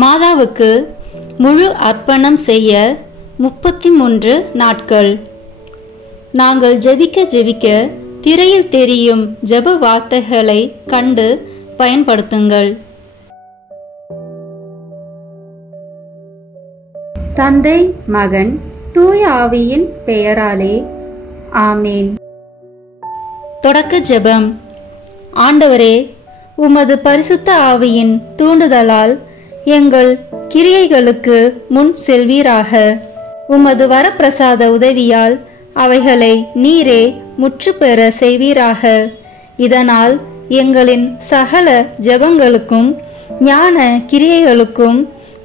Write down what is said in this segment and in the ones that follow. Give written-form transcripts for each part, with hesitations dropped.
மாதாவுக்கு முழு அர்ப்பணம் செய்ய 33 நாட்கள். நாங்கள் ஜெபிக்க திரையில் தெரியும் ஜெப வார்த்தைகளை கண்டு பயன்படுத்துங்கள். தந்தை, மகன், தூய ஆவியின் பெயராலே ஆமேன். தொடக்க ஜெபம். ஆண்டவரே, உமது பரிசுத்த ஆவியின் தூண்டுதலால் எங்கள் கிரியைகளுக்கு முன் செல்வீராக. உமது வரப்பிரசாத உதவியால் அவைகளை நீரே முற்று பெற செய்வீராக. இதனால் எங்களின் சகல ஜெபங்களுக்கும் ஞான கிரியைகளுக்கும்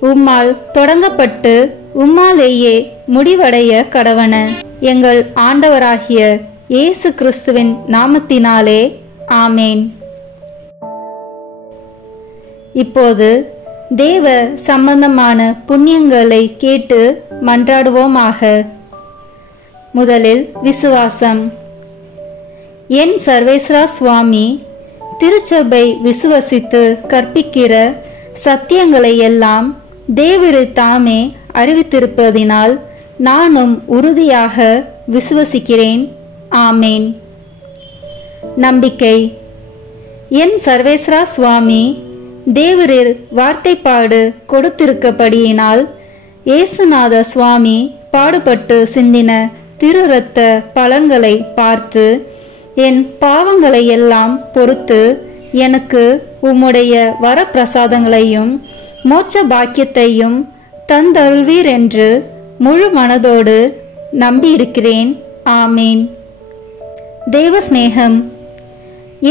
உம்மால் தொடங்கப்பட்டு உம்மாலேயே முடிவடைய கடவன. எங்கள் ஆண்டவராகிய இயேசு கிறிஸ்துவின் நாமத்தினாலே ஆமேன். இப்போது தேவ சம்பந்தமான புண்ணியங்களை கேட்டு மன்றாடுவோமாக. முதலில் விசுவாசம். என் சர்வேஸ்வரா சுவாமி, திருச்சபை விசுவசித்து கற்பிக்கிற சத்தியங்களை எல்லாம் தேவரு தாமே அறிவித்திருப்பதினால் நானும் உறுதியாக விசுவசிக்கிறேன். ஆமேன். நம்பிக்கை. என் சர்வேஸ்வரா சுவாமி, தேவரில் வார்த்தைப்பாடு கொடுத்திருக்கப்படியினால் இயேசுநாத சுவாமி பாடுபட்டு சிந்தின திரு இரத்த பலன்களை பார்த்து என் பாவங்களை எல்லாம் பொறுத்து எனக்கு உம்முடைய வரப்பிரசாதங்களையும் மோட்ச பாக்கியத்தையும் தந்தருள்வீர் என்று முழு மனதோடு நம்பியிருக்கிறேன். ஆமேன். தேவ சிநேகம்.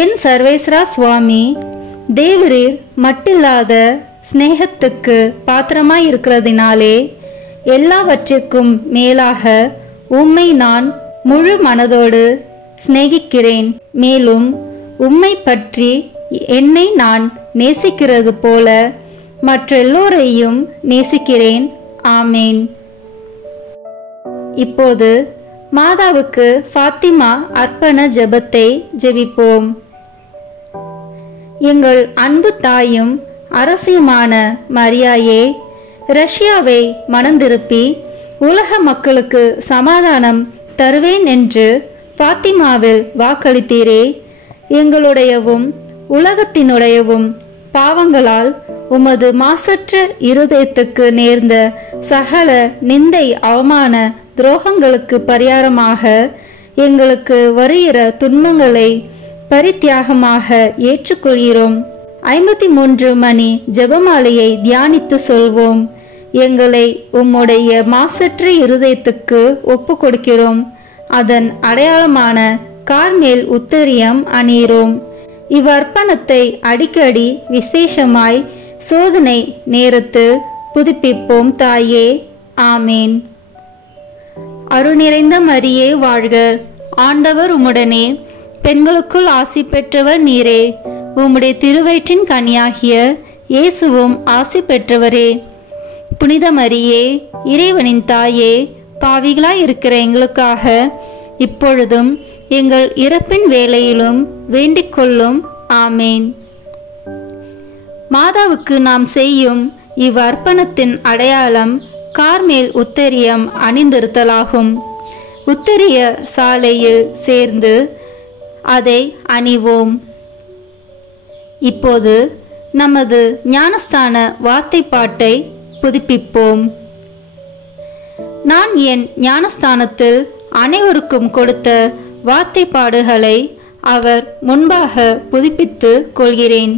என் சர்வேஸ்வரா சுவாமி, தேவரீர் மட்டில்லாத ஸ்நேகத்துக்கு பாத்திரமாயிருக்கிறதினாலே எல்லாவற்றிற்கும் மேலாக உம்மை நான் முழு மனதோடு சிநேகிக்கிறேன். மேலும் உம்மை பற்றி என்னை நான் நேசிக்கிறது போல மற்றெல்லோரையும் நேசிக்கிறேன். ஆமேன். இப்போது மாதாவுக்கு ஃபாத்திமா அர்ப்பண ஜெபத்தை ஜெபிப்போம். எங்கள் அன்பு தாயும் அரசியுமான மரியாயே, ரஷ்யாவை மனந்திருப்பி உலக மக்களுக்கு சமாதானம் தருவேன் என்று ஃபாத்திமாவில் வாக்களித்தீரே. எங்களுடையவும் உலகத்தினுடையவும் பாவங்களால் உமது மாசற்ற இருதயத்துக்கு நேர்ந்த சகல நிந்தை அவமான துரோகங்களுக்கு பரிகாரமாக எங்களுக்கு வருகிற துன்பங்களை பரித்தியாகமாக ஏற்றுக்கொள்கிறோம். 53 மணி ஜெபமாலையை தியானித்து சொல்வோம். எங்களை உம்முடைய மாசற்ற இருதயத்துக்கு ஒப்பு கொடுக்கிறோம். அதன் அடையாளமான கார்மேல் உத்தரியம் அணியிறோம். இவ்வர்ப்பணத்தை அடிக்கடி விசேஷமாய் சோதனை நேரத்தில் புதுப்பிப்போம் தாயே. ஆமேன். அருள் நிறைந்த மரியே வாழ்க. ஆண்டவர் உம்முடனே, பெண்களுக்குள் ஆசி பெற்றவர் நீரே. உம்முடைய திருவயிற்றின் கனியாகிய இயேசுவும் ஆசி பெற்றவரே. புனித மரியே, இறைவனின் தாயே, பாவிகளாய் இருக்கிற எங்களுக்காக இப்பொழுதும் எங்கள் இறப்பின் வேளையிலும் வேண்டிக் கொள்ளும். ஆமேன். மாதாவுக்கு நாம் செய்யும் இவ்வர்ப்பணத்தின் அடையாளம் கார்மேல் உத்தரியம் அணிந்திருத்தலாகும். உத்தரிய சாலையில் சேர்ந்து அதை அணிவோம். இப்போது நமது ஞானஸ்தான வார்த்தைப்பாட்டை புதுப்பிப்போம். நான் என் ஞானஸ்தானத்தில் அனைவருக்கும் கொடுத்த வார்த்தைப்பாடுகளை அவர் முன்பாக புதுப்பித்து கொள்கிறேன்.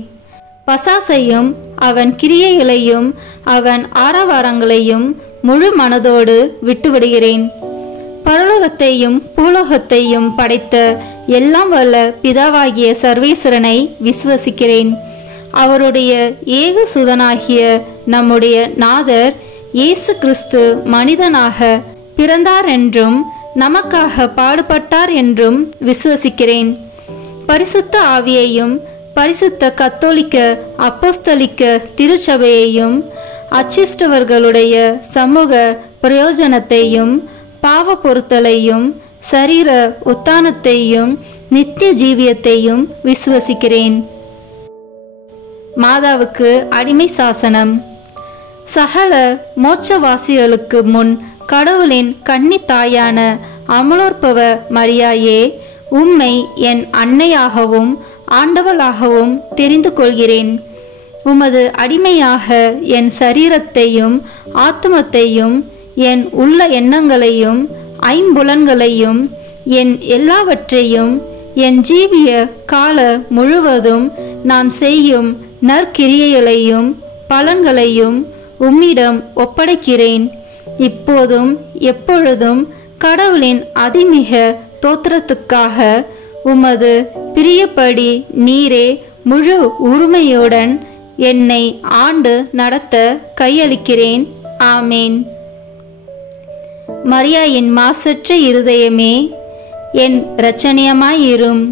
பசாசையும் அவன் கிரியைகளையும் அவன் ஆரவாரங்களையும் முழு மனதோடு விட்டுவிடுகிறேன். பரலோகத்தையும் பூலோகத்தையும் படைத்த எல்லாம் வல்ல பிதாவாகிய சர்வேஸ்வரனை விசுவசிக்கிறேன். அவருடைய ஏக சுதனாகிய நம்முடைய நாதர் இயேசு கிறிஸ்து மனிதனாக பிறந்தார் என்றும் நமக்காக பாடுபட்டார் என்றும் விசுவசிக்கிறேன். பரிசுத்த ஆவியையும் பரிசுத்த கத்தோலிக்க அப்போஸ்தலிக்க திருச்சபையையும் அச்சிஷ்டவர்களுடைய சமூக பிரயோஜனத்தையும் பாவ பொறுத்தலையும் சரீர உத்தானத்தையும் நித்திய ஜீவியத்தையும் விசுவசிக்கிறேன். மாதாவுக்கு அடிமை சாசனம். சகல மோட்சவாசிகளுக்கு முன் கடவுளின் கன்னி தாயான அமலோற்பவ மரியாயே, உம்மை என் அன்னையாகவும் ஆண்டவளாகவும் தெரிந்து கொள்கிறேன். உமது அடிமையாக என் சரீரத்தையும் ஆத்மத்தையும் என் உள்ள எண்ணங்களையும் ஐம்புலன்களையும் என் எல்லாவற்றையும் என் ஜீவிய கால முழுவதும் நான் செய்யும் நற்கிரியைகளையும் பலன்களையும் உம்மிடம் ஒப்படைக்கிறேன். இப்போதும் எப்பொழுதும் கடவுளின் அதிமிக தோத்திரத்துக்காக உமது பிரியப்படி நீரே முழு உரிமையுடன் என்னை ஆண்டு நடத்த கையளிக்கிறேன். ஆமேன். மரியாயின் மாசற்ற இருதயமே, என் இரட்சணியமாயிரும்.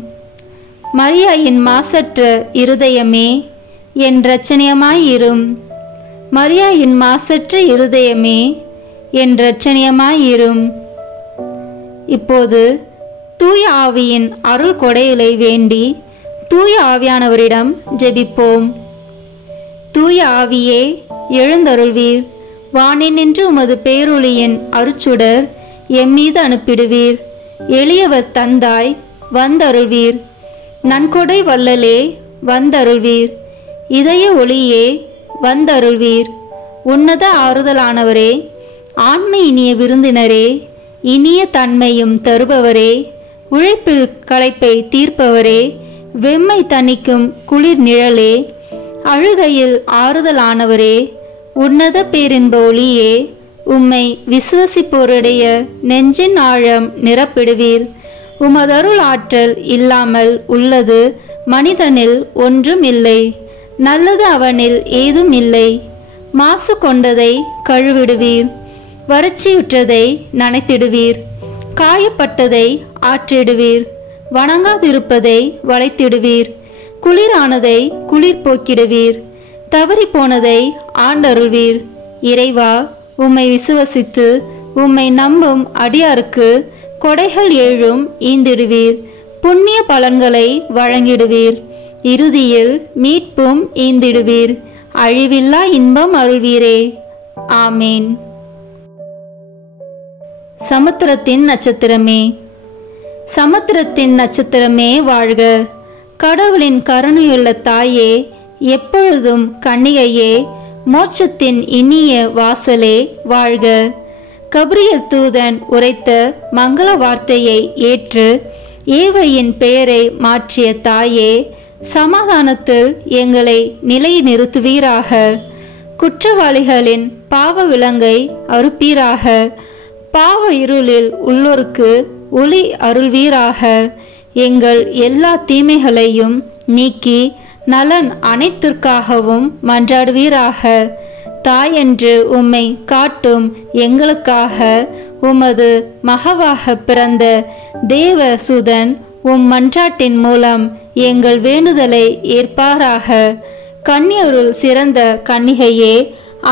மரியாயின் மாசற்ற இருதயமே, என் இரட்சணியமாயிரும். மரியாயின் மாசற்ற இருதயமே, என் இரட்சணியமாயிரும். இப்போது தூய ஆவியின் அருள் கொடைகளை வேண்டி தூய ஆவியானவரிடம் ஜெபிப்போம். தூய ஆவியே, எழுந்தருள்வீர். வானினின்று உமது பேரொளியின் அருச்சுடர் எம்மீது அனுப்பிடுவீர். எளியவர் தந்தாய், வந்தருள்வீர். நன்கொடை வள்ளலே, வந்தருள்வீர். இதய ஒளியே, வந்தருள்வீர். உன்னத ஆறுதலானவரே, ஆண்மை இனிய விருந்தினரே, இனிய தன்மையும் தருபவரே, உழைப்பில் களைப்பை தீர்ப்பவரே, வெம்மை தணிக்கும் குளிர் நிழலே, அழுகையில் ஆறுதலானவரே, உன்னத பேரின்ப ஒளியே, உம்மை விசுவசிப்போருடைய நெஞ்சின் ஆழம் நிரப்பிடுவீர். உமதருள் ஆற்றல் இல்லாமல் உள்ளது மனிதனில் ஒன்றும் இல்லை. நல்லது அவனில் ஏதும் இல்லை. மாசு கொண்டதை கழுவிடுவீர். வறட்சியுற்றதை நனைத்திடுவீர். காயப்பட்டதை ஆற்றிடுவீர். வணங்காதிருப்பதை வளைத்திடுவீர். குளிரானதை குளிர் போக்கிடுவீர். தவறி போனதை ஆண்டருள்வீர். இறைவா, உம்மை விசுவசித்து உம்மை நம்பும் அடியாருக்கு கொடைகள் ஏழும் ஈந்திடுவீர். புண்ணிய பலன்களை வழங்கிடுவீர். இறுதியில் மீட்பும் ஈந்திடுவீர். அழிவில்லா இன்பம் அருள்வீரே. ஆமேன். சமுத்திரத்தின் நட்சத்திரமே, சமுத்திரத்தின் நட்சத்திரமே வாழ்க. கடவுளின் கருணையுள்ள தாயே, எப்பொழுதும் கன்னிகையே, மோட்சத்தின் இனிய வாசலே வாழ்க. கபிரியல் தூதன் உரைத்த மங்கள வார்த்தையை ஏற்று ஏவையின் பெயரை மாற்றிய தாயே, சமாதானத்தில் எங்களை நிலைநிறுத்துவீராக. குற்றவாளிகளின் பாவ விலங்கை அறுப்பீராக. பாவ இருளில் உள்ளோருக்கு ஒளி அருள்வீராக. எங்கள் எல்லா தீமைகளையும் நீக்கி நலன் அனைத்திற்காகவும் மன்றாடுவீராக. தாயென்று உம்மை காட்டும் எங்களுக்காக உமது மகவாக பிறந்த தேவசுதன் உம் மன்றாட்டின் மூலம் எங்கள் வேண்டுதலை ஏற்பாராக. கன்னியருள் சிறந்த கன்னிகையே,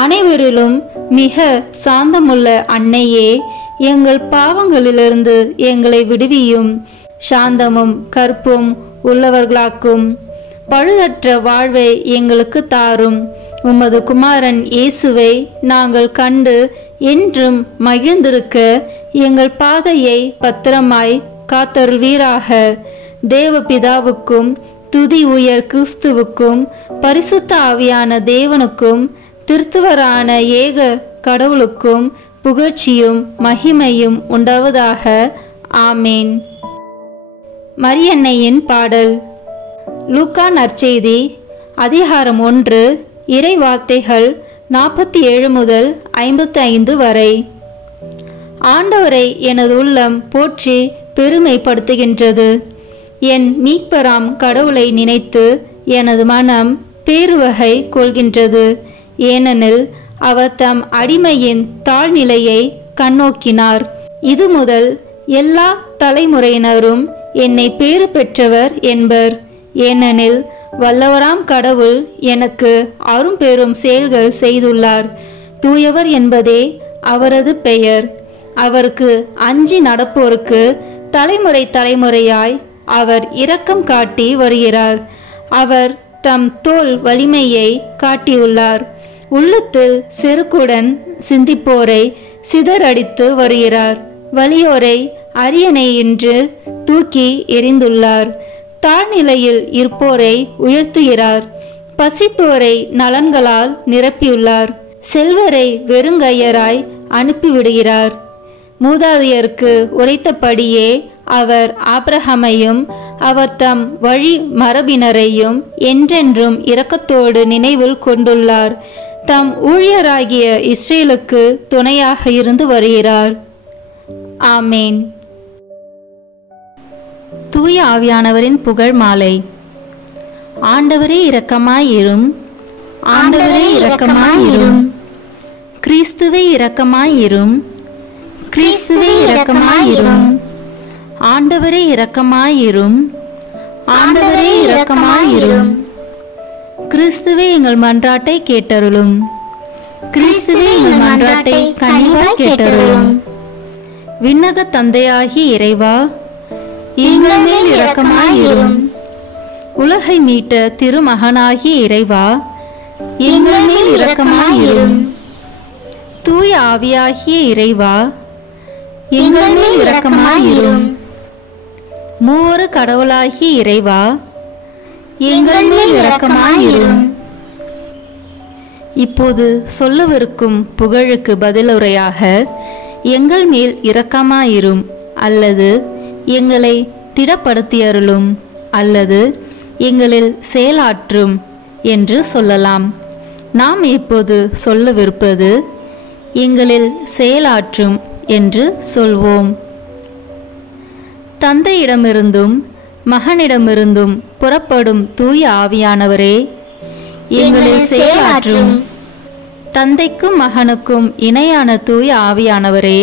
அனைவரிலும் மிக சாந்தமுள்ள அன்னையே, எங்கள் பாவங்களிலிருந்து எங்களை விடுவியும். சாந்தமும் கற்பும் உள்ளவர்களாக்கும். பழுதற்ற வாழ்வை எங்களுக்கு தாரும். உமது குமாரன் இயேசுவை நாங்கள் கண்டு என்றும் மகிழ்ந்திருக்க எங்கள் பாதையை பத்திரமாய் காத்தருள்வீராக. தேவபிதாவுக்கும் துதி உயர் கிறிஸ்துவுக்கும் பரிசுத்த ஆவியான தேவனுக்கும் திருத்துவரான ஏக கடவுளுக்கும் புகழ்ச்சியும் மகிமையும் உண்டாவதாக. ஆமேன். மரியன்னையின் பாடல். லூக்கா நற்செய்தி அதிகாரம் 1 இறை வார்த்தைகள் 47 முதல் 55 வரை. ஆண்டவரை எனது உள்ளம் போற்றி பெருமைப்படுத்துகின்றது. என் மீட்பராம் கடவுளை நினைத்து எனது மனம் பேருவகை கொள்கின்றது. ஏனெனில் அவர் தம் அடிமையின் தாழ்நிலையை கண்ணோக்கினார். இது முதல் எல்லா தலைமுறையினரும் என்னை பேறு பெற்றவர் என்பர். ஏனெனில் வல்லவராம் கடவுள் எனக்கு அரும்பெரும் செயல்கள் செய்துள்ளார். தூயவர் என்பதே அவரது பெயர். அவருக்கு அஞ்சி நடப்போருக்கு தலைமுறை தலைமுறையாய் அவர் இரக்கம் காட்டி வருகிறார். அவர் தம் தோள் வலிமையை காட்டியுள்ளார். உள்ளத்தில் செருக்குடன் சிந்திப்போரை சிதறடித்து வருகிறார். வலியோரை அரியணை என்று தூக்கி எறிந்துள்ளார். தாழ்நிலையில் இருப்போரை உயர்த்துகிறார். பசித்தோரை நலன்களால் நிரப்பியுள்ளார். செல்வரை வெறுங்கையராய் அனுப்பிவிடுகிறார். மூதாதையருக்கு உரைத்தபடியே அவர் ஆபிரகாமையும் அவர் தம் வழி மரபினரையும் என்றென்றும் இரக்கத்தோடு நினைவில் கொண்டுள்ளார். தம் ஊழியராகிய இஸ்ரேலுக்கு துணையாக இருந்து வருகிறார். ஆமேன். தூய ஆவியானவரின் புகழ் மாலை. ஆண்டவரே இரக்கமாயிரும், ஆண்டவரே இரக்கமாயிரும், கிறிஸ்துவே இரக்கமாயிரும், கிறிஸ்துவே இரக்கமாயிரும், ஆண்டவரே இரக்கமாயிரும், ஆண்டவரே இரக்கமாயிரும், கிறிஸ்துவே எங்கள் மன்றாட்டை கேட்டருளும், கிறிஸ்துவே எங்கள் மன்றாட்டை கனிவாய் கேட்டருளும். விண்ணக தந்தையாகி இறைவா, எங்கள் மேல் இரக்கமாயிரும். உலகை மீட்ட திருமகனாகி இறைவா, எங்கள் மேல் இரக்கமாயிரும். தூய ஆவியாகிய இறைவா, எங்கள் மேல் இரக்கமாயிரும். மூவரு கடவுளாகிய இறைவா, எங்கள் மேல் இரக்கமாயிரும். இப்போது சொல்லவிருக்கும் புகழுக்கு பதிலுரையாக எங்கள் மேல் இரக்கமாயிரும் அல்லது எங்களை திடப்படுத்தியருளும் அல்லது எங்களில் செயலாற்றும் என்று சொல்லலாம். நாம் இப்போது சொல்லவிருப்பது எங்களில் செயலாற்றும் என்று சொல்வோம். தந்தையிடமிருந்தும் மகனிடமிருந்தும் புறப்படும் தூய ஆவியானவரே, எங்களில் செயலாற்றும். தந்தைக்கும் மகனுக்கும் இணையான தூய ஆவியானவரே,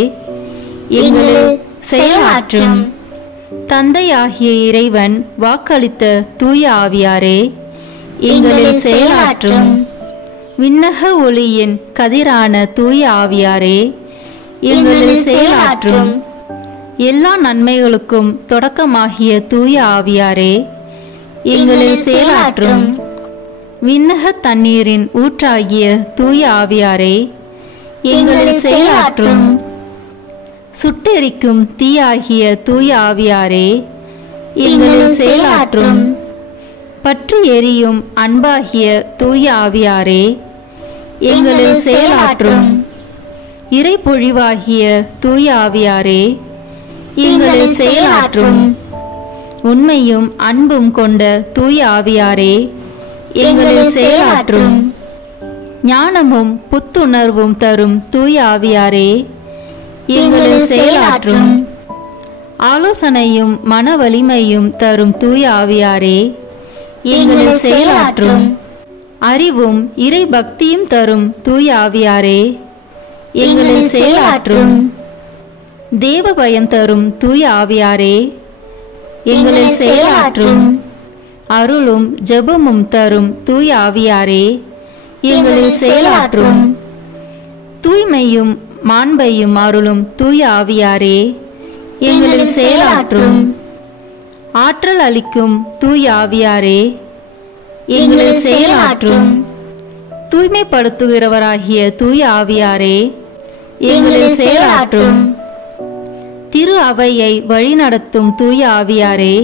எங்களில் செயலாற்றும். தந்தையாகிய இறைவன் வாக்களித்த தூய ஆவியாரே, எங்களில் செயலாற்றும். விண்ணக ஒளியின் கதிரான தூய ஆவியாரே, எங்களில் செயலாற்றும். எல்லா நன்மைகளுக்கும் தொடக்கமாகிய தூய ஆவியாரே, எங்களில் செயலாற்றும். விண்ணக தண்ணீரின் ஊற்றாகிய தூய ஆவியாரே, எங்களில் செயலாற்றும். சுட்டெரிக்கும் தீயாகிய தூய ஆவியாரே, எங்களில் செயலாற்றும். பற்றி எரியும் அன்பாகிய தூய ஆவியாரே, எங்களில் செயலாற்றும். இறை பொழிவாகிய தூய ஆவியாரே, எங்களில் செயலாற்றும். உண்மையும் அன்பும் கொண்ட தூய ஆவியாரே, எங்களில் செயலாற்றும். ஞானமும் புத்துணர்வும் தரும் தூய ஆவியாரே, எங்களில் செயலாற்றும். ஆலோசனையும் மன வலிமையும் தரும் தூய ஆவியாரே, எங்களில் செயலாற்றும். அறிவும் இறை பக்தியும் தரும் தூய ஆவியாரே, எங்களில் செயலாற்றும். தேவ பயம் தரும் தூய ஆவியாரே, எங்களில் செயலாற்றும். அருளும் ஜெபமும் தரும் தூய ஆவியாரே, எங்களில் செயலாற்றும். தூய்மையும் மாண்பையும் அருளும் தூய ஆவியாரே, எங்களில் செயலாற்றும். ஆற்றல் அளிக்கும் தூய ஆவியாரே, எங்களில் செயலாற்றும். தூய்மைப்படுத்துகிறவராகிய தூய ஆவியாரே, எங்களில் செயலாற்றும். திரு அவையை வழிநடத்தும் தூய ஆவியாரே,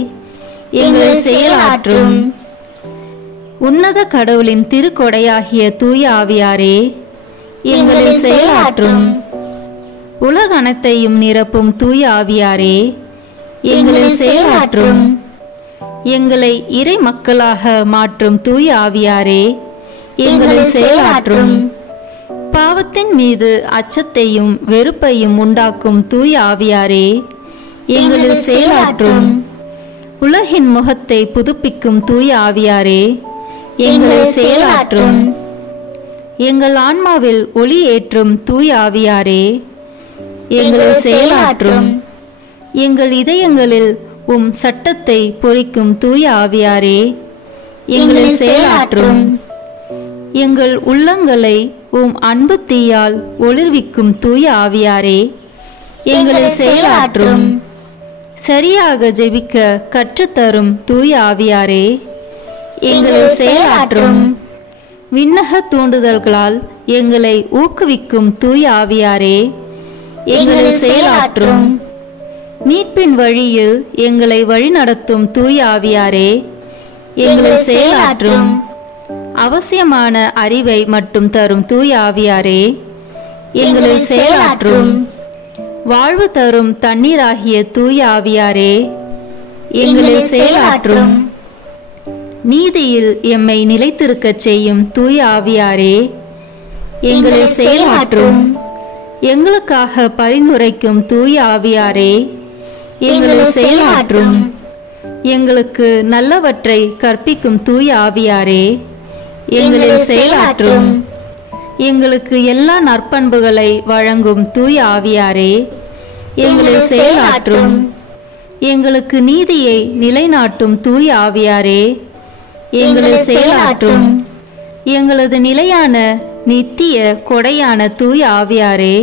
எங்களில் செயலாற்றும். உன்னத கடவுளின் திருக்கொடையாகிய தூய ஆவியாரே, எங்களில் செயலாற்றும். உலக அனைத்தையும் நிரப்பும் தூய ஆவியாரே, எங்களில் செயலாற்றும். எங்களை இறை மக்களாக மாற்றும் தூய ஆவியாரே, எங்களில் செயலாற்றும். பாவத்தின் மீது அச்சத்தையும் வெறுப்பையும் உண்டாக்கும் தூய ஆவியாரே, எங்களில் செயலாற்றும். உலகின் முகத்தை புதுப்பிக்கும் தூய ஆவியாரே, எங்களில் செயலாற்றும். எங்கள் ஆன்மாவில் ஒளி ஏற்றும் தூய ஆவியாரே, எங்களில் செயலாற்றும். எங்கள் இதயங்களில் உம் சட்டத்தை பொறிக்கும் தூய ஆவியாரே, எங்களில் செயலாற்றும். எங்கள் உள்ளங்களை உம் அன்பு தீயால் ஒளிர்விக்கும் தூய ஆவியாரே, எங்களில் செயலாற்றும். சரியாக ஜெபிக்க கற்றுத்தரும் தூய ஆவியாரே, எங்களில் செயலாற்றும். விண்ணக தூண்டுதல்களால் எங்களை ஊக்குவிக்கும் தூய ஆவியாரே, எங்களில் செயலாற்றும். மீட்பின் வழியில் எங்களை வழிநடத்தும் தூய ஆவியாரே, எங்களில் செயலாற்றும். அவசியமான அறிவை மட்டும் தரும் தூய ஆவியாரே, எங்களில் செயலாற்றும். வாழ்வு தரும் தண்ணீராகிய தூய ஆவியாரே, எங்களில் செயலாற்றும். நீதியில் எம்மை நிலைத்திருக்கச் செய்யும் தூய ஆவியாரே, எங்களில் செயலாற்றும். எங்களுக்காக பரிந்துரைக்கும் தூய ஆவியாரே, எங்களில் செயலாற்றும். எங்களுக்கு நல்லவற்றை கற்பிக்கும் தூய ஆவியாரே, எங்களில் செயலாற்றும். எங்களுக்கு எல்லா நற்பண்புகளை வழங்கும் தூய ஆவியாரே, எங்களில் செயலாற்றும். எங்களுக்கு நீதியை நிலைநாட்டும் தூய ஆவியாரே, எங்களில் செயலாற்றும். எங்களது நிலையான நித்திய கொடையான தூய ஆவியாரே,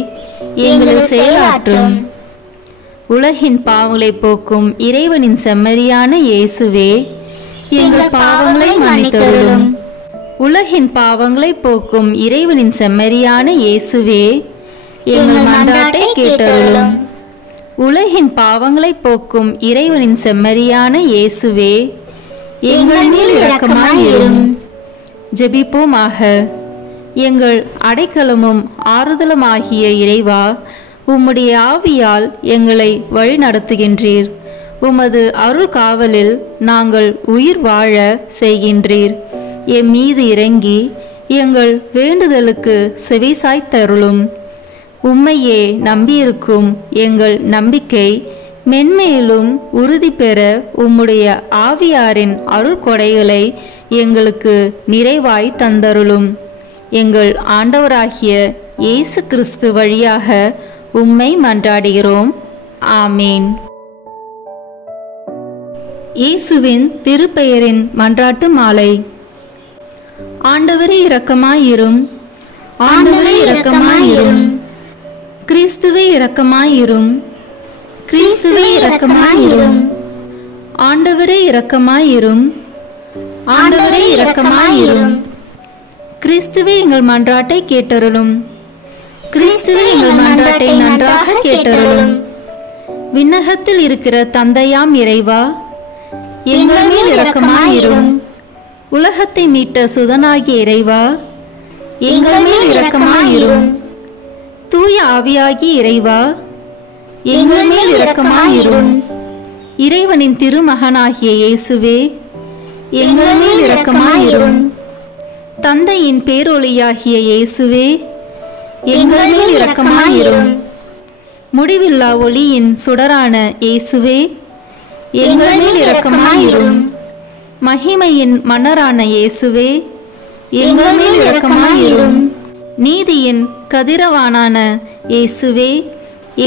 எங்களில் செயலாற்றும். உலகின் பாவங்களை போக்கும் இறைவனின் செம்மறியான இயேசுவே, எங்கள் பாவங்களை மன்னித்தருளும். உலகின் பாவங்களை போக்கும் இறைவனின் செம்மறியான இயேசுவே, எங்கள் மன்றாட்டை கேட்டருளும். உலகின் பாவங்களை போக்கும் இறைவனின் செம்மறியான இயேசுவே, எங்கள் மேல் இரக்கமாயிரும். ஜெபிப்போமாக. எங்கள் அடைக்கலமும் ஆறுதலுமாகிய இறைவா, உம்முடைய ஆவியால் எங்களை வழிநடத்துகின்றீர். உமது அருள் காவலில் நாங்கள் உயிர் வாழ செய்கின்றீர். எம் மீது இறங்கி எங்கள் வேண்டுதலுக்கு செவிசாய்த்தருளும். உம்மையே நம்பியிருக்கும் எங்கள் நம்பிக்கை மென்மேலும் உறுதி பெற உம்முடைய ஆவியாரின் அருள் கொடைகளை எங்களுக்கு நிறைவாய் தந்தருளும். எங்கள் ஆண்டவராகிய இயேசு கிறிஸ்து வழியாக உம்மை மன்றாடுகிறோம். ஆமேன். இயேசுவின் திருப்பெயரின் மன்றாட்டு மாலை. ஆண்டவரே இரக்கமாயிரும். ஆண்டவரே இரக்கமாயிரும். கிறிஸ்துவே இரக்கமாயிரும். கிறிஸ்துவே இரக்கமாயிரும். ஆண்டவரே இரக்கமாயிரும். ஆண்டவரே இரக்கமாயிரும். கிறிஸ்துவே எங்கள் மன்றாட்டை கேட்டருளும். கிறிஸ்துவே எங்கள் மன்றாட்டை நன்றாக கேட்டருளும். விண்ணகத்தில் இருக்கிற தந்தையாம் இறைவா, எங்கள் மேல் இரக்கமாயிரும். உலகத்தை மீட்ட சுதனாகிய இறைவா, எங்கள் மேல் இரக்கமாயிரும். தூய ஆவியாகிய இறைவா, எங்கள் மேல் இரக்கமாயிரும். இறைவனின் திருமகனாகிய இயேசுவே, எங்கள் மேல் இரக்கமாயிரும். தந்தையின் பேரொளியாகிய இயேசுவே, எங்கள் மேல் இரக்கமாயிரும். முடிவில்லா ஒளியின் சுடரான இயேசுவே, எங்கள் மேல் இரக்கமாயிரும். மகிமையின் மன்னரான இயேசுவே, எங்கள் மேல் இரக்கமாயிரும். நீதியின் கதிரவானான இயேசுவே,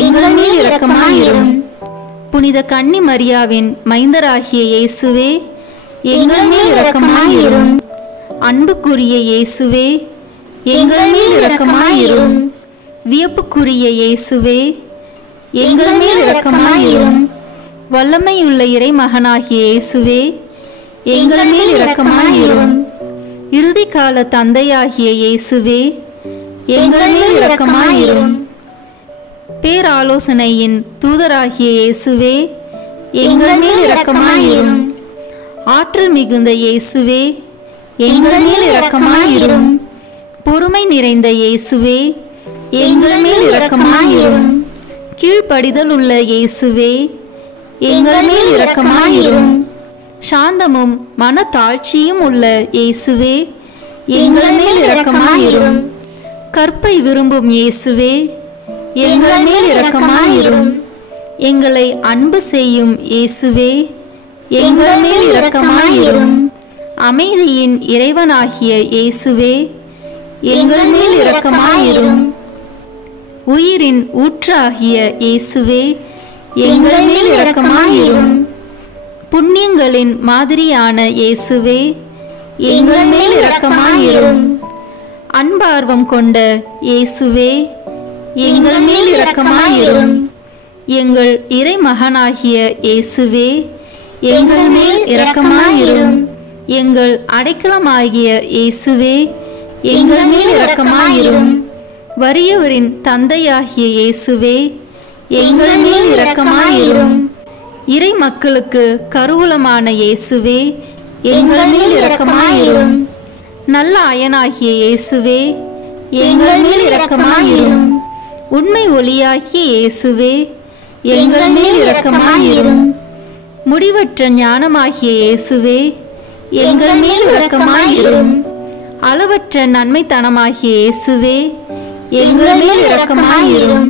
எங்கள் மேல் இரக்கமாயிரும். புனித கன்னி மரியாவின் மைந்தராகிய இயேசுவே, எங்கள் மேல் இரக்கமாயிரும். அன்புக்குரிய இயேசுவே, எங்கள் மேல் இரக்கமாயிரும். வியப்புக்குரிய இயேசுவே, எங்கள் மேல் இரக்கமாயிரும். வல்லமையுள்ள இறைமகனாகிய இயேசுவே, எங்கள் மேல் இரக்கமாயிரும். இறுதிக்கால தந்தையாகிய இயேசுவே, எங்கள் மேல் இரக்கமாயிரும். பேராலோசனையின் தூதராகிய இயேசுவே, எங்கள் மேல் இரக்கமாயிரும். ஆற்றல் மிகுந்த இயேசுவே, எங்கள் மேல் இரக்கமாயிரும். பொறுமை நிறைந்த இயேசுவே, எங்கள் மேல் இரக்கமாயிரும். கீழ்ப்படிதல் உள்ள இயேசுவே, எங்கள் மேல் இரக்கமாயிரும். சாந்தமும் மனத்தாழ்ச்சியும் உள்ள இயேசுவே, எங்கள் மேல் இரக்கமாயிரும். கற்பை விரும்பும் இயேசுவே, எங்கள் மேல் இரக்கமாயிரும். எங்களை அன்பு செய்யும் இயேசுவே, எங்கள் மேல் இரக்கமாயிரும். அமைதியின் இறைவனாகிய இயேசுவே, எங்கள் மேல் இரக்கமாயிரும். உயிரின் ஊற்றாகிய இயேசுவே, எங்கள் மேல் இரக்கமாயிரும். புண்ணியங்களின் மாதிரியான இயேசுவே, எங்கள் மேல் இரக்கமாயிரும். அன்பார்வம் கொண்ட இயேசுவே, எங்கள் மேல் இரக்கமாயிரும். எங்கள் இறைமகனாகிய இயேசுவே, எங்கள் மேல் இரக்கமாயிரும். எங்கள் அடைக்கலமாகிய இயேசுவே, எங்கள் மேல் இரக்கமாயிரும். வறியவரின் தந்தையாகிய இயேசுவே, எங்கள் மேல் இரக்கமாயிரும். இறை மக்களுக்கு கருவூலமான இயேசுவே, எங்கள் மேல் இரக்கமாயிரும். நல்ல அயனாகிய இயேசுவே, எங்கள் மேல் இரக்கமாயிரும். உண்மை ஒளியாகிய இயேசுவே, எங்கள் மேல் இரக்கமாயிரும். முடிவற்ற ஞானமாகிய இயேசுவே, எங்கள் மேல் இரக்கமாயிரும். அளவற்ற நன்மைத்தனமாகிய இயேசுவே, எங்கள் மேல் இரக்கமாயிரும்.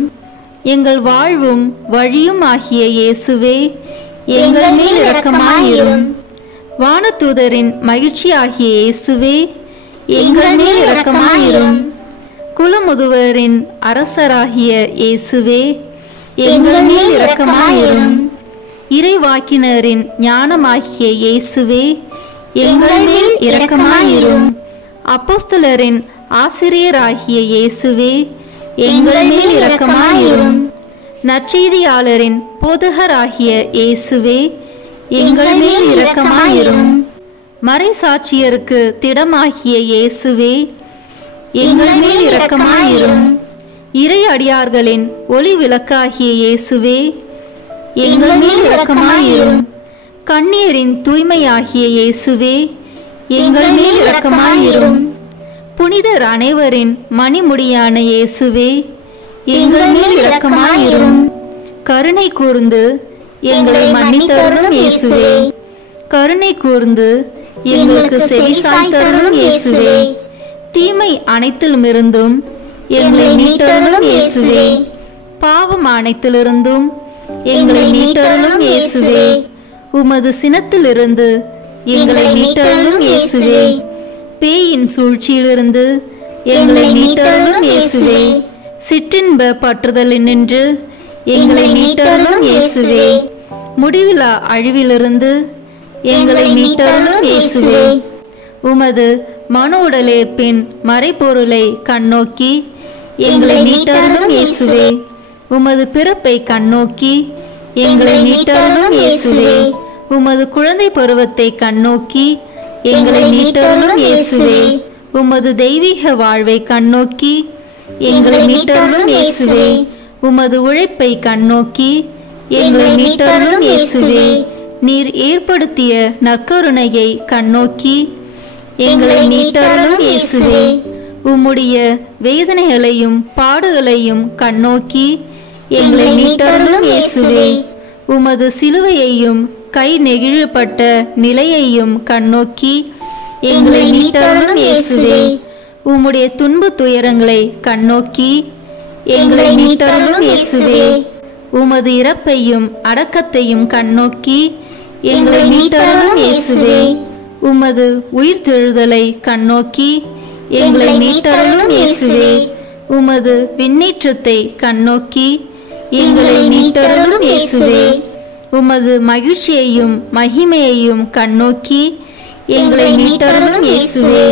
எங்கள் வாழ்வும் வழியும் ஆகிய இயேசுவே, எங்கள் மேல் இரக்கமாயிரும். வானதூதரின் மகிழ்ச்சி ஆகிய இயேசுவே, எங்கள் மேல் இரக்கமாயிரும். குலமுதுவரின் அரசராகிய இயேசுவே, எங்கள் மேல் இரக்கமாயிரும். இறைவாக்கினரின் ஞானமாகிய இயேசுவே, எங்கள் மேல் இரக்கமாயிரும். அப்போஸ்தலரின் ஆசிரியராகிய இயேசுவே, எங்கள் மேல் இரக்கமாயிரும். நற்செய்தியாளரின் போதகராகிய இயேசுவே, எங்கள் மேல் இரக்கமாயிரும். மறைசாட்சியருக்கு திடமாகிய இயேசுவே, எங்கள் மேல் இரக்கமாயிரும். இறை அடியார்களின் ஒளி விளக்காகிய இயேசுவே, எங்கள் மேல் இரக்கமாயிரும். கண்ணீரின் தூய்மையாகிய இயேசுவே, எங்கள் மேல் இரக்கமாயிரும். புனிதர் அனைவரின் மணிமுடியான இயேசுவே, எங்கள் மேல் இரக்கமாயிரும். கருணை கூர்ந்து எங்களை மன்னித்தருளும் இயேசுவே, கருணை கூர்ந்து எங்களுக்கு செவிசாய்த்தருளும் இயேசுவே. தீமை அனைத்திலுமிருந்தும் எங்களை மீட்டருளும் இயேசுவே, பாவம் அனைத்திலிருந்தும் எங்களை மீட்டருளும் இயேசுவே. உமது சினத்திலிருந்து எங்களை மீட்டருளும் இயேசுவே, பேயின் சூழ்ச்சியிலிருந்து எங்களை மீட்டருளும் இயேசுவே. சிற்றின்ப பற்றுதலினின்று எங்களை மீட்டருளும் இயேசுவே. முடிவிலா அழிவிலிருந்து எங்களை மீட்டருளும் இயேசுவே. உமது மனு உடலேற்பின் மறைபொருளை கண்ணோக்கி எங்களை மீட்டருளும் இயேசுவே. உமது பிறப்பை கண்ணோக்கி எங்களை மீட்டருளும் இயேசுவே. உமது குழந்தை பருவத்தை கண்ணோக்கி எங்களை மீட்டருளும் இயேசுவே. உமது தெய்வீக வாழ்வை கண்ணோக்கி எங்களை மீட்டருளும் இயேசுவே. உமது உழைப்பை கண்ணோக்கி எங்களை மீட்டருளும் இயேசுவே. நீர் ஏற்படுத்திய நற்கருணையை கண்ணோக்கி எங்களை மீட்டருளும் இயேசுவே. உம்முடைய வேதனைகளையும் பாடுகளையும் கண்ணோக்கி எங்களை மீட்டருளும் இயேசுவே. உமது சிலுவையையும் கை நெகிழப்பட்ட நிலையையும் கண்ணோக்கி எங்களை மீட்டருளும் இயேசுவே. உம்முடைய துன்பு துயரங்களை கண்ணோக்கி எங்களை மீட்டருளும் இயேசுவே. உமது இறப்பையும் அடக்கத்தையும் கண்ணோக்கி எங்களை மீட்டருளும் இயேசுவே. உமது உயிர்த்தெழுதலை கண்ணோக்கி எங்களை மீட்டருளும் இயேசுவே. உமது விண்ணேற்றத்தை கண்ணோக்கி எங்களை மீட்டருளும் இயேசுவே. உமது மகிழ்ச்சியையும் மகிமையையும் கண்ணோக்கி எங்களை மீட்டருளும் இயேசுவே.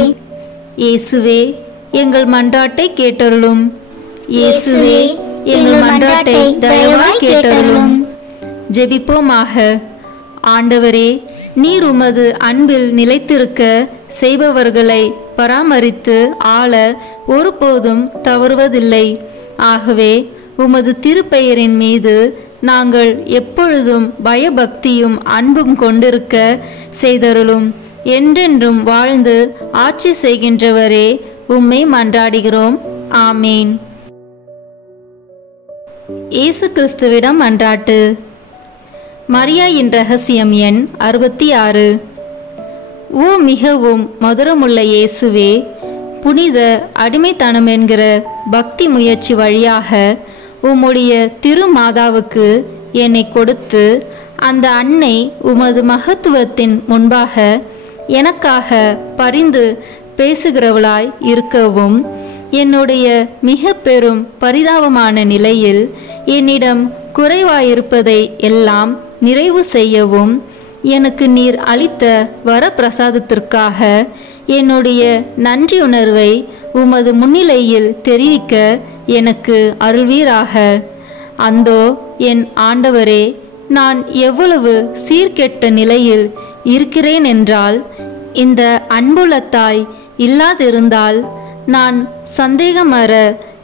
இயேசுவே, எங்கள் மன்றாட்டை கேட்டருளும். இயேசுவே, எங்கள் மன்றாட்டை தயவாய் கேட்டருளும். ஜெபிப்போமாக. ஆண்டவரே, நீர் உமது அன்பில் நிலைத்திருக்க செய்பவர்களை பராமரித்து ஆள ஒருபோதும் தவறுவதில்லை. ஆகவே உமது திருப்பெயரின் மீது நாங்கள் எப்பொழுதும் பயபக்தியும் அன்பும் கொண்டிருக்க செய்தருளும். என்றென்றும் வாழ்ந்து ஆட்சி செய்கின்றவரே, உம்மை மன்றாடுகிறோம். ஆமேன். இயேசு கிறிஸ்துவிடம் மன்றாட்டு. மரியாயின் ரகசியம் எண் 66. ஓ மிகவும் மதுரமுள்ள இயேசுவே, புனித அடிமைத்தனம் என்கிற பக்தி முயற்சி வழியாக உம்முடைய திருமாதாவுக்கு என்னை கொடுத்து அந்த அன்னை உமது மகத்துவத்தின் முன்பாக எனக்காக பரிந்து பேசுகிறவளாய் இருக்கவும், என்னுடைய மிக பெரும் பரிதாபமான நிலையில் என்னிடம் குறைவாயிருப்பதை எல்லாம் நிறைவு செய்யவும், எனக்கு நீர் அளித்த வரப்பிரசாதத்திற்காக என்னுடைய நன்றியுணர்வை உமது முன்னிலையில் தெரிவிக்க எனக்கு அருள்வீராக. அந்தோ என் ஆண்டவரே, நான் எவ்வளவு சீர்கெட்ட நிலையில் இருக்கிறேன் என்றால், இந்த அன்புள்ள தாய் இல்லாதிருந்தால் நான் சந்தேகமற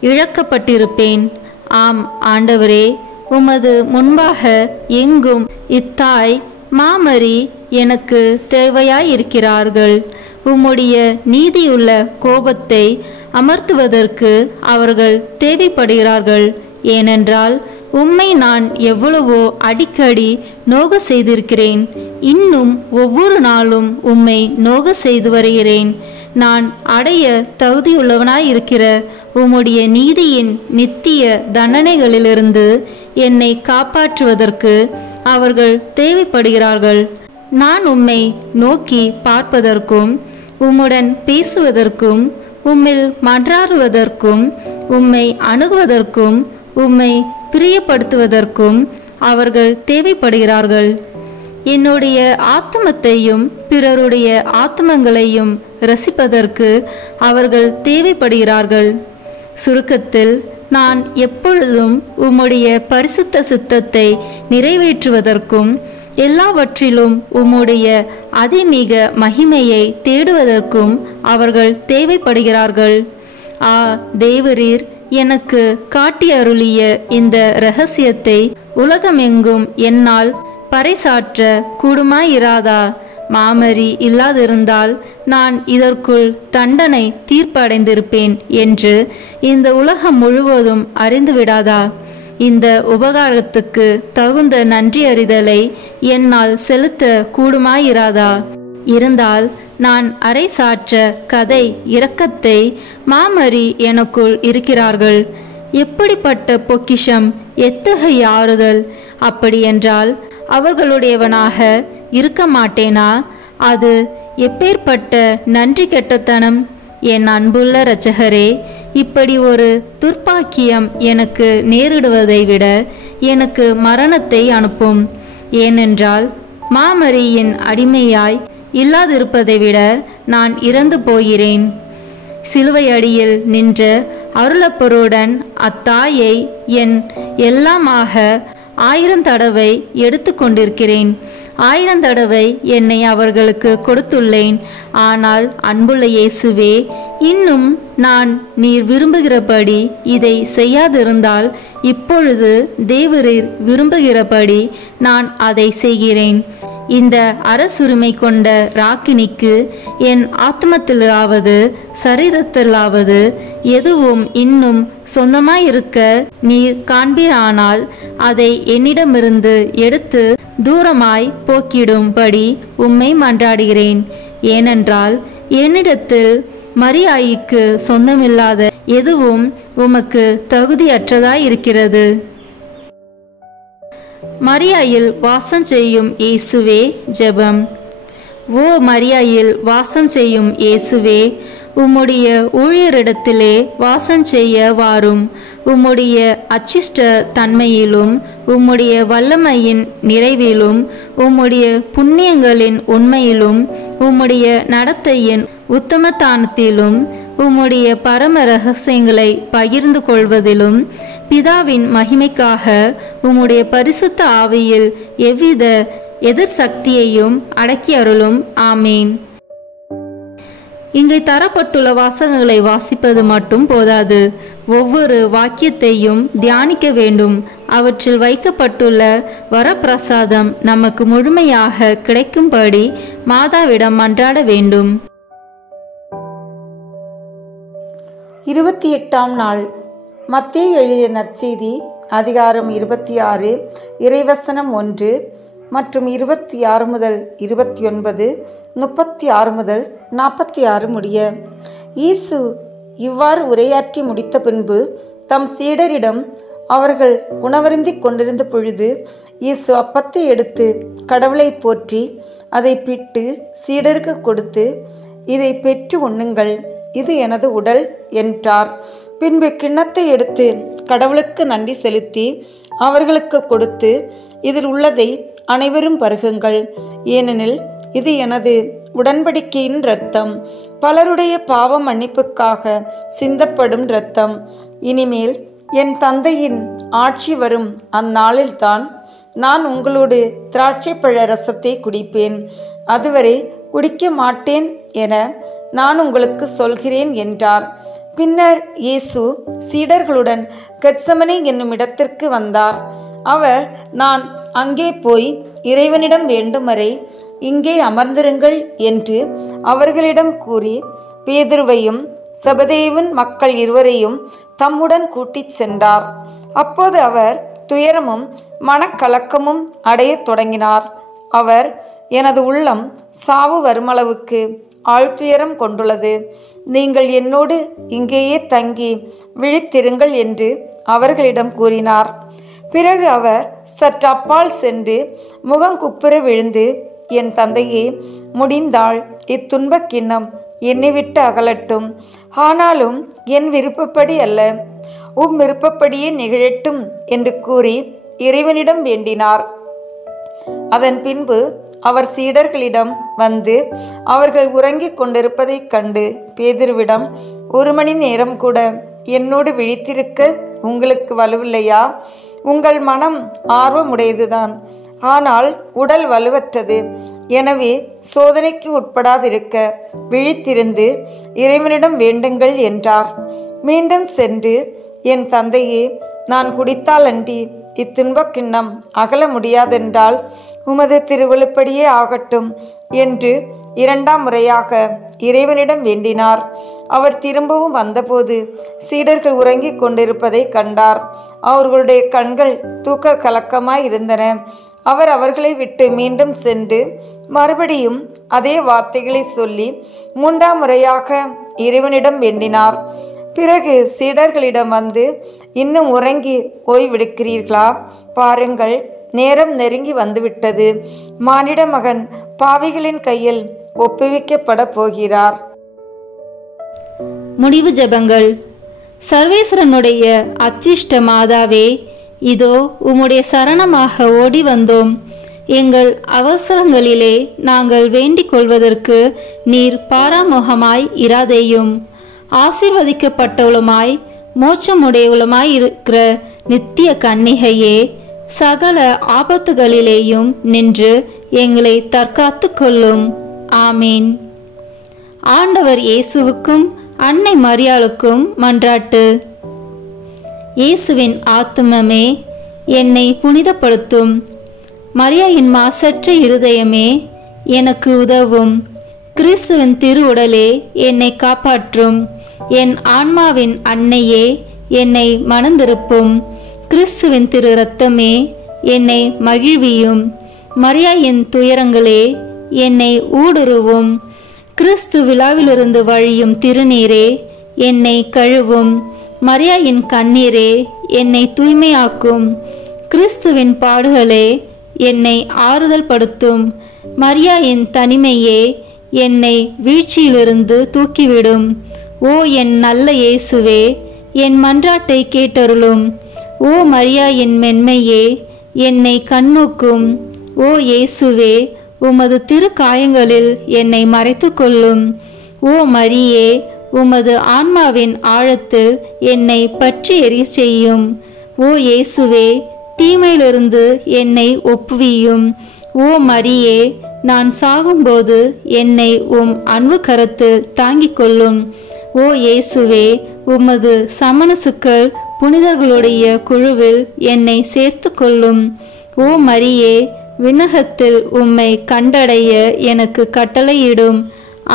இழக்கப்பட்டிருப்பேன். ஆம் ஆண்டவரே, உமது முன்பாக எங்கும் இத்தாய் மாமரி எனக்கு தேவையாயிருக்கிறார்கள். உம்முடைய நீதியுள்ள கோபத்தை அமர்த்துவதற்கு அவர்கள் தேவைப்படுகிறார்கள். ஏனென்றால் உம்மை நான் எவ்வளவோ அடிக்கடி நோக செய்திருக்கிறேன். இன்னும் ஒவ்வொரு நாளும் உம்மை நோக செய்து வருகிறேன். நான் அடைய தகுதியுள்ளவனாயிருக்கிற உம்முடைய நீதியின் நித்திய தண்டனைகளிலிருந்து என்னை காப்பாற்றுவதற்கு அவர்கள் தேவைப்படுகிறார்கள். நான் உம்மை நோக்கி பார்ப்பதற்கும் உம்முடன் பேசுவதற்கும் உம்மில் மன்றாடுவதற்கும் உம்மை அணுகுவதற்கும் உம்மை பிரியப்படுத்துவதற்கும் அவர்கள் தேவைப்படுகிறார்கள். என்னுடைய ஆத்மத்தையும் பிறருடைய ஆத்மங்களையும் ரசிப்பதற்கு அவர்கள் தேவைப்படுகிறார்கள். சுருக்கத்தில், நான் எப்பொழுதும் உம்முடைய பரிசுத்த சித்தத்தை நிறைவேற்றுவதற்கும் எல்லாவற்றிலும் உம்முடைய அதிமிக மகிமையை தேடுவதற்கும் அவர்கள் தேவைப்படுகிறார்கள். ஆ தேவரீர் எனக்கு காட்டி அருளிய இந்த இரகசியத்தை உலகமெங்கும் என்னால் பறைசாற்ற கூடுமாயிராதா? மாமரி இல்லாதிருந்தால் நான் இதற்குள் தண்டனை தீர்ப்படைந்திருப்பேன் என்று இந்த உலகம் முழுவதும் அறிந்துவிடாதா? இந்த உபகாரத்துக்கு தகுந்த நன்றி அறிதலை என்னால் செலுத்த கூடுமாயிராதா? இருந்தால் நான் அரைசாற்ற கதை இரக்கத்தை மாமரி எனக்குள் இருக்கிறார்கள். எப்படிப்பட்ட பொக்கிஷம், எத்தகைய ஆறுதல்! அப்படியென்றால் அவர்களுடையவனாக இருக்க மாட்டேனா? அது எப்பேற்பட்ட நன்றி கெட்டத்தனம்! என் அன்புள்ள இரட்சகரே, இப்படி ஒரு துர்ப்பாக்கியம் எனக்கு நேரிடுவதை விட எனக்கு மரணத்தை அனுப்பும். ஏனென்றால் மாமரியின் அடிமையாய் இல்லாதிருப்பதை விட நான் இறந்து போகிறேன். சிலுவை அடியில் நின்ற அருளப்பருடன் அத்தாயை என் எல்லாமாக 1000 தடவை எடுத்து கொண்டிருக்கிறேன். 1000 தடவை என்னை அவர்களுக்கு கொடுத்துள்ளேன். ஆனால் அன்புள்ள இயேசுவே, இன்னும் நான் நீர் விரும்புகிறபடி இதை செய்யாதிருந்தால் இப்பொழுது தேவரீர் விரும்புகிறபடி நான் அதை செய்கிறேன். இந்த அரசுரிமை கொண்ட ராக்கினிக்கு என் ஆத்மத்திலாவது சரீரத்திலாவது எதுவும் இன்னும் சொந்தமாயிருக்க நீர் காண்பீரானால் அதை என்னிடமிருந்து எடுத்து தூரமாய் போக்கிடும்படி உம்மை மன்றாடுகிறேன். ஏனென்றால் என்னிடத்தில் மரியாய்க்கு சொந்தமில்லாத எதுவும் உமக்கு தகுதியற்றதாயிருக்கிறது. மரியாயில் வாசம் செய்யும் இயேசுவே, ஜெபம். ஓ மரியாயில் வாசம் செய்யும் இயேசுவே, உம்முடைய ஊழியரிடத்திலே வாசம் செய்ய வாரும். உம்முடைய அச்சிஷ்ட தன்மையிலும் உம்முடைய வல்லமையின் நிறைவிலும் உம்முடைய புண்ணியங்களின் உண்மையிலும் உம்முடைய நடத்தையின் உத்தமத்தானத்திலும் உம்முடைய பரம ரகசியங்களை பகிர்ந்து கொள்வதிலும் பிதாவின் மகிமைக்காக உம்முடைய பரிசுத்த ஆவியில் எவ்வித எதிர் சக்தியையும் அடக்கி அருளும். ஆமீன். இங்கே தரப்பட்டுள்ள வாசகங்களை வாசிப்பது மட்டும் போதாது, ஒவ்வொரு வாக்கியத்தையும் தியானிக்க வேண்டும். அவற்றில் வைக்கப்பட்டுள்ள வரப்பிரசாதம் நமக்கு முழுமையாக கிடைக்கும்படி மாதாவிடம் மன்றாட வேண்டும். 28ஆம் நாள். மத்தேயு எழுதிய நற்செய்தி அதிகாரம் 26 இறைவசனம் 1 மற்றும் 26 முதல் 29, 36 முதல் 46 முடிய. இயேசு இவ்வாறு உரையாற்றி முடித்த பின்பு தம் சீடரிடம் அவர்கள் உணவருந்திக் கொண்டிருந்த பொழுது இயேசு அப்பத்தை எடுத்து கடவுளை போற்றி அதை பிட்டு சீடருக்கு கொடுத்து, இதை பெற்று உண்ணுங்கள், இது எனது உடல் என்றார். பின்பு கிண்ணத்தை எடுத்து கடவுளுக்கு நன்றி செலுத்தி அவர்களுக்கு கொடுத்து, இதில் உள்ளதை அனைவரும் பருகுங்கள், ஏனெனில் இது எனது உடன்படிக்கையின் இரத்தம், பலருடைய பாவ மன்னிப்புக்காக சிந்தப்படும் இரத்தம். இனிமேல் என் தந்தையின் ஆட்சி வரும் அந்நாளில்தான் நான் உங்களோடு திராட்சை பழ ரசத்தை குடிப்பேன். அதுவரை குடிக்க மாட்டேன் என நான் உங்களுக்கு சொல்கிறேன் என்றார். பின்னர் இயேசு சீடர்களுடன் கெத்சமனே என்னும் இடத்திற்கு வந்தார். அவர், நான் அங்கே போய் இறைவனிடம் வேண்டும் வரை இங்கே அமர்ந்திருங்கள் என்று அவர்களிடம் கூறி பேதுருவையும் செபதேயுவின் மக்கள் இருவரையும் தம்முடன் கூட்டிச் சென்றார். அப்போது அவர் துயரமும் மனக்கலக்கமும் அடையத் தொடங்கினார். அவர், எனது உள்ளம் சாவு வருமளவுக்கு ஆழ்துயரம் கொண்டுள்ளது. நீங்கள் என்னோடு இங்கேயே தங்கி விழித்திருங்கள் என்று அவர்களிடம் கூறினார். பிறகு அவர் சற்று அப்பால் சென்று முகங்குப்புற விழுந்து, என் தந்தையே, முடிந்தால் இத்துன்பக் கிண்ணம் என்னை விட்டு அகலட்டும். ஆனாலும் என் விருப்பப்படி அல்ல, உம் விருப்பப்படியே நிகழட்டும் என்று கூறி இறைவனிடம் வேண்டினார். அதன் பின்பு அவர் சீடர்களிடம் வந்து அவர்கள் உறங்கிக் கொண்டிருப்பதைக் கண்டு பேதுருவிடம், 1 மணி நேரம் கூட என்னோடு விழித்திருக்க உங்களுக்கு வலுவில்லையா? உங்கள் மனம் ஆர்வமுடையதுதான், ஆனால் உடல் வலுவற்றது. எனவே சோதனைக்கு உட்படாதிருக்க விழித்திருந்து இறைவனிடம் வேண்டுங்கள் என்றார். மீண்டும் சென்று, என் தந்தையே, நான் குடித்தால் அன்றி இத்துன்பக் கிண்ணம் அகல முடியாதென்றால் உமது திருவிழுப்படியே ஆகட்டும் என்று 2ஆம் முறையாக இறைவனிடம் வேண்டினார். அவர் திரும்பவும் வந்தபோது சீடர்கள் உறங்கிக் கொண்டிருப்பதை கண்டார். அவர்களுடைய கண்கள் தூக்க கலக்கமாய் இருந்தன. அவர் அவர்களை விட்டு மீண்டும் சென்று மறுபடியும் அதே வார்த்தைகளை சொல்லி 3ஆம் முறையாக இறைவனிடம் வேண்டினார். பிறகு சீடர்களிடம் வந்து, இன்னும் உறங்கி ஓய்வெடுக்கிறீர்களா? பாருங்கள், நேரம் நெருங்கி வந்துவிட்டது. மானிட மகன் பாவிகளின் கையில் ஒப்புவிக்கப்பட போகிறார். முடிவு ஜெபங்கள். சர்வேஸ்வரனுடைய அச்சிஷ்ட மாதாவே, இதோ உம்முடைய சரணமாக ஓடி வந்தோம். எங்கள் அவசரங்களிலே நாங்கள் வேண்டிக் கொள்வதற்கு நீர் பாராமுகமாய் இராதேயும். ஆசீர்வதிக்கப்பட்டவளுமாய் மோட்சமுடையவளுமாய் இருக்கிற நித்திய கன்னிகையே, சகல ஆபத்துகளிலேயும் நின்று எங்களை தற்காத்து கொள்ளும். ஆமீன். ஆண்டவர் இயேசுவுக்கும் அன்னை மரியாளுக்கும் மன்றாட்டு. இயேசுவின் ஆத்துமமே, என்னை புனிதப்படுத்தும். மரியாயின் மாசற்ற இருதயமே, எனக்கு உதவும். கிறிஸ்துவின் திரு உடலே, என்னை காப்பாற்றும். என் ஆன்மாவின் அன்னையே, என்னை மணந்திருப்பும். கிறிஸ்துவின் திரு இரத்தமே, என்னை மகிழ்வியும். மரியாயின் துயரங்களே, என்னை ஊடுருவும். கிறிஸ்து விழாவிலிருந்து வழியும் திருநீரே, என்னை கழுவும். மரியாயின் கண்ணீரே, என்னை தூய்மையாக்கும். கிறிஸ்துவின் பாடுகளே, என்னை ஆறுதல் படுத்தும். மரியாயின் தனிமையே, என்னை வீழ்ச்சியிலிருந்து தூக்கிவிடும். ஓ என் நல்ல இயேசுவே, என் மன்றாட்டை கேட்டருளும். ஓ மரியாயின் மென்மையே, என்னை கண்ணோக்கும். ஓ இயேசுவே, உமது திருக்காயங்களில் என்னை மறைத்து கொள்ளும். ஓ மரியே, உமது ஆன்மாவின் ஆழத்தில் என்னை பற்றி எரிய செய்யும். ஓ இயேசுவே, தீமையிலிருந்து என்னை ஒப்புவியும். ஓ மரியே, நான் சாகும்போது என்னை உம் அன்பு கரத்தில் தாங்கிக் கொள்ளும். ஓ இயேசுவே, உமது சமணசுக்கள் புனிதர்களுடைய குழுவில் என்னை சேர்த்து கொள்ளும். ஓ மரியே, விண்ணகத்தில் உம்மை கண்டடைய எனக்கு கட்டளையிடும்.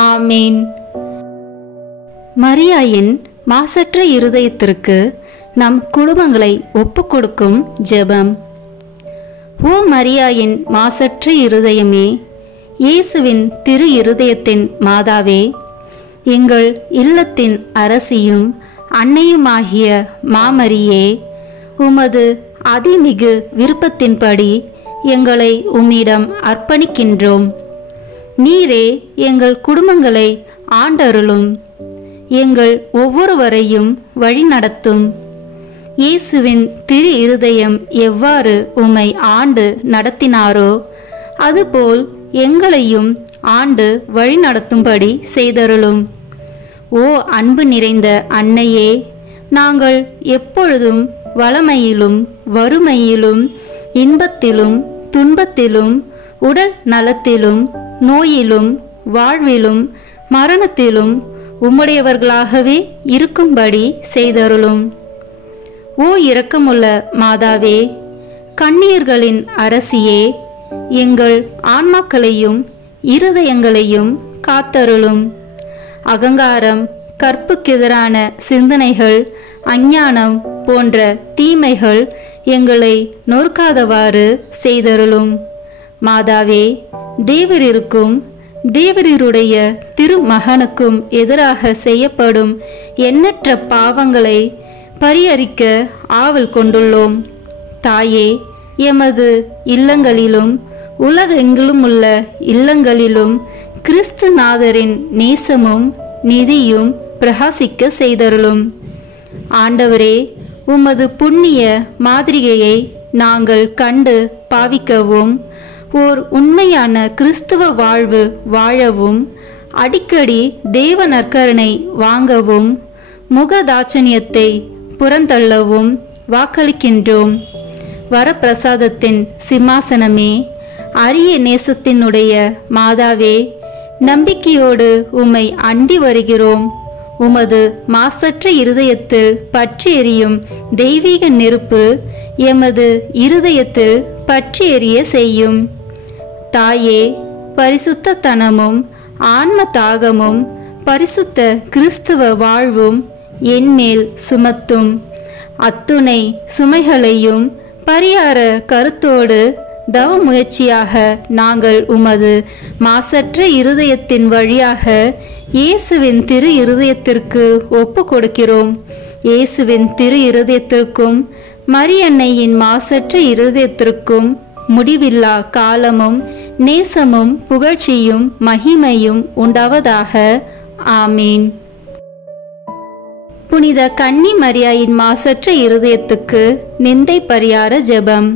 ஆமீன். மரியாயின் மாசற்ற இருதயத்திற்கு நம் குடும்பங்களை ஒப்புக்கொடுக்கும் ஜெபம். ஓ மரியாயின் மாசற்ற இருதயமே, இயேசுவின் திரு இருதயத்தின் மாதாவே, எங்கள் இல்லத்தின் அரசியும் அன்னையுமாகிய மாமரியே, உமது அதிமிகு விருப்பத்தின்படி எங்களை உம்மிடம் அர்ப்பணிக்கின்றோம். நீரே எங்கள் குடும்பங்களை ஆண்டருளும். எங்கள் ஒவ்வொருவரையும் வழிநடத்தும். இயேசுவின் திரு இருதயம் எவ்வாறு உம்மை ஆண்டு நடத்தினாரோ அதுபோல் எங்களையும் ஆண்டு வழிநடத்தும்படி செய்தருளும். ஓ அன்பு நிறைந்த அன்னையே, நாங்கள் எப்பொழுதும் வளமையிலும் வறுமையிலும் இன்பத்திலும் துன்பத்திலும் உடல் நலத்திலும் நோயிலும் வாழ்விலும் மரணத்திலும் உம்முடையவர்களாகவே இருக்கும்படி செய்தருளும். ஓ இரக்கமுள்ள மாதாவே, கன்னியர்களின் அரசியே, எங்கள் ஆன்மாக்களையும் இருதயங்களையும் காத்தருளும். அகங்காரம், கற்புக்கெதிரான சிந்தனைகள், அஞ்ஞானம் போன்ற தீமைகள் எங்களை நொறுக்காதவாறு செய்தருளும். மாதாவே, தேவரிருக்கும் தேவரீருடைய திருமகனுக்கும் எதிராக செய்யப்படும் எண்ணற்ற பாவங்களை பரிஹரிக்க ஆவல் கொண்டுள்ளோம். தாயே, எமது இல்லங்களிலும் உலகெங்கிலும் உள்ள இல்லங்களிலும் கிறிஸ்துநாதரின் நேசமும் நீதியும் பிரகாசிக்க செய்தருளும். ஆண்டவரே, உமது புண்ணிய மாதிரிகையை நாங்கள் கண்டு பாவிக்கவும், ஓர் உண்மையான கிறிஸ்துவ வாழ்வு வாழவும், அடிக்கடி தேவ நற்கருணை வாங்கவும், முகதாட்சணியத்தை புறந்தள்ளவும் வாக்களிக்கின்றோம். வரப்பிரசாதத்தின் சிம்மாசனமே, அரிய நேசத்தினுடைய மாதாவே, நம்பிக்கையோடு உம்மை அண்டி வருகிறோம். உமது மாசற்ற இருதயத்தில் பற்றி எரியும் தெய்வீக நெருப்பு எமது இருதயத்தில் பற்றி எரிய செய்யும். தாயே, பரிசுத்தத்தனமும் ஆன்ம தாகமும் பரிசுத்த கிறிஸ்துவ வாழ்வும் என்மேல் சுமத்தும். அத்துணை சுமைகளையும் பரிகார கருத்தோடு தவ முயற்சியாக நாங்கள் உமது மாசற்ற இருதயத்தின் வழியாக இயேசுவின் திரு இருதயத்திற்கு ஒப்பு கொடுக்கிறோம். இயேசுவின் திரு இருதயத்திற்கும் மரியன்னையின் மாசற்ற இருதயத்திற்கும் முடிவில்லா காலமும் நேசமும் புகழ்ச்சியும் மகிமையும் உண்டாவதாக. ஆமீன். புனித கன்னி மரியாயின் மாசற்ற இருதயத்துக்கு நிந்தை பரிகார ஜெபம்.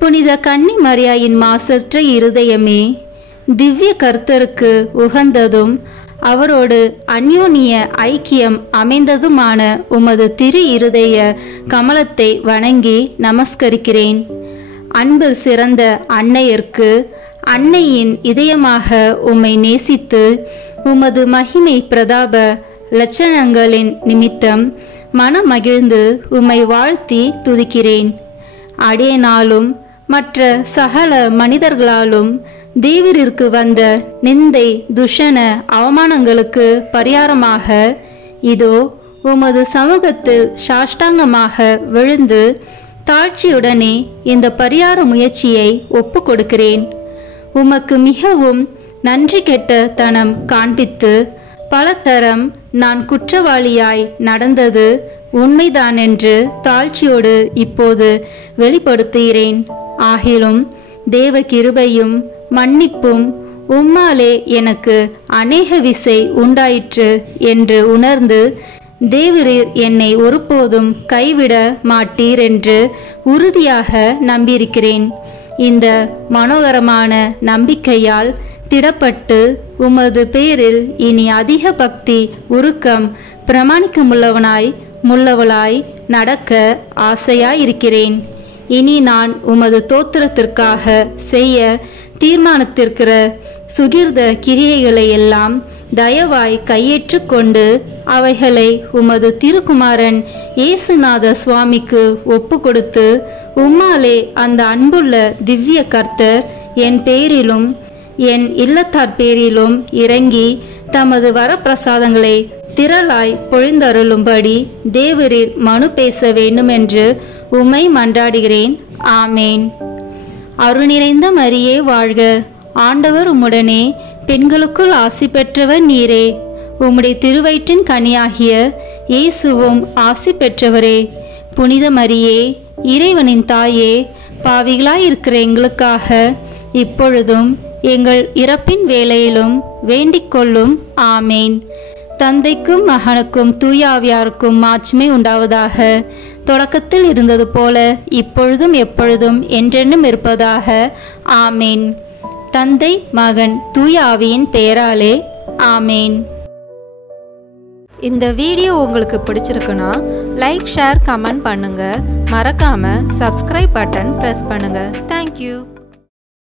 புனித கன்னி மரியாயின் மாசற்ற இருதயமே, திவ்ய கர்த்தருக்கு உகந்ததும் அவரோடு அந்யோன்ய ஐக்கியம் அமைந்ததுமான உமது திரு இருதய கமலத்தை வணங்கி நமஸ்கரிக்கிறேன். அன்பில் சிறந்த அன்னையர்க்கு அன்னையின் இதயமாக உம்மை நேசித்து உமது மகிமை பிரதாப லட்சணங்களின் நிமித்தம் மனமகிழ்ந்து உம்மை வாழ்த்தி துதிக்கிறேன். அடியேனாலும் மற்ற சகல மனிதர்களாலும் தேவரிற்கு வந்த நிந்தை துஷண அவமானங்களுக்கு பரிகாரமாக இதோ உமது சமூகத்தில் சாஷ்டாங்கமாக விழுந்து தாழ்ச்சியுடனே இந்த பரிகார முயற்சியை ஒப்பு கொடுக்கிறேன். உமக்கு மிகவும் நன்றி கெட்ட தனம் காண்பித்து பலதரம் நான் குற்றவாளியாய் நடந்தது உண்மைதான் என்று தாழ்ச்சியோடு இப்போது வெளிப்படுத்துகிறேன். ஆகிலும் தேவ கிருபையும் மன்னிப்பும் உம்மாலே எனக்கு அநேக விசை உண்டாயிற்று என்று உணர்ந்து தேவரீர் என்னை ஒருபோதும் கைவிட மாட்டீர் என்று உறுதியாக நம்பியிருக்கிறேன். இந்த மனோகரமான நம்பிக்கையால் திடப்பட்டு உமது பேரில் இனி அதிக பக்தி உருக்கம் பிரமாணிக்கமுள்ளவளாய் நடக்க ஆசையாயிருக்கிறேன். இனி நான் உமது தோத்திரத்திற்காக செய்ய தீர்மானித்திருக்கிற சுகிர்த கிரியைகளை எல்லாம் தயவாய் கையேற்று கொண்டு அவைகளை உமது திருக்குமாரன் இயேசுநாத சுவாமிக்கு ஒப்பு கொடுத்து உம்மாலே அந்த அன்புள்ள திவ்ய கர்த்தர் என் பேரிலும் என் இல்லத்தார் பேரிலும் இறங்கி தமது வரப்பிரசாதங்களை திரளாய் பொழிந்தருளும்படி தேவரீர் மனு பேச வேண்டுமென்று உம்மை மன்றாடுகிறேன். ஆமேன். அருள் நிறைந்த மரியே வாழ்க, ஆண்டவர் உம்முடனே, பெண்களுக்குள் ஆசி பெற்றவர் நீரே. உம்முடைய திருவயிற்றின் கனியாகிய இயேசுவும் ஆசி பெற்றவரே. புனித மரியே, இறைவனின் தாயே, பாவிகளாயிருக்கிற எங்களுக்காக இப்பொழுதும் எங்கள் இறப்பின் வேளையிலும் வேண்டிக் கொள்ளும். ஆமேன். தந்தைக்கும் மகனுக்கும் தூய ஆவியாருக்கும் மாட்சிமை உண்டாவதாக. தொடக்கத்தில் இருந்தது போல இப்பொழுதும் எப்பொழுதும் என்றென்றும் இருப்பதாக. ஆமேன். தந்தை, மகன், தூய ஆவியின் பெயராலே. ஆமேன். இந்த வீடியோ உங்களுக்கு பிடிச்சிருக்குன்னா லைக், ஷேர், கமெண்ட் பண்ணுங்க. மறக்காம சப்ஸ்கிரைப் பட்டன் பிரஸ் பண்ணுங்க. தேங்க்யூ.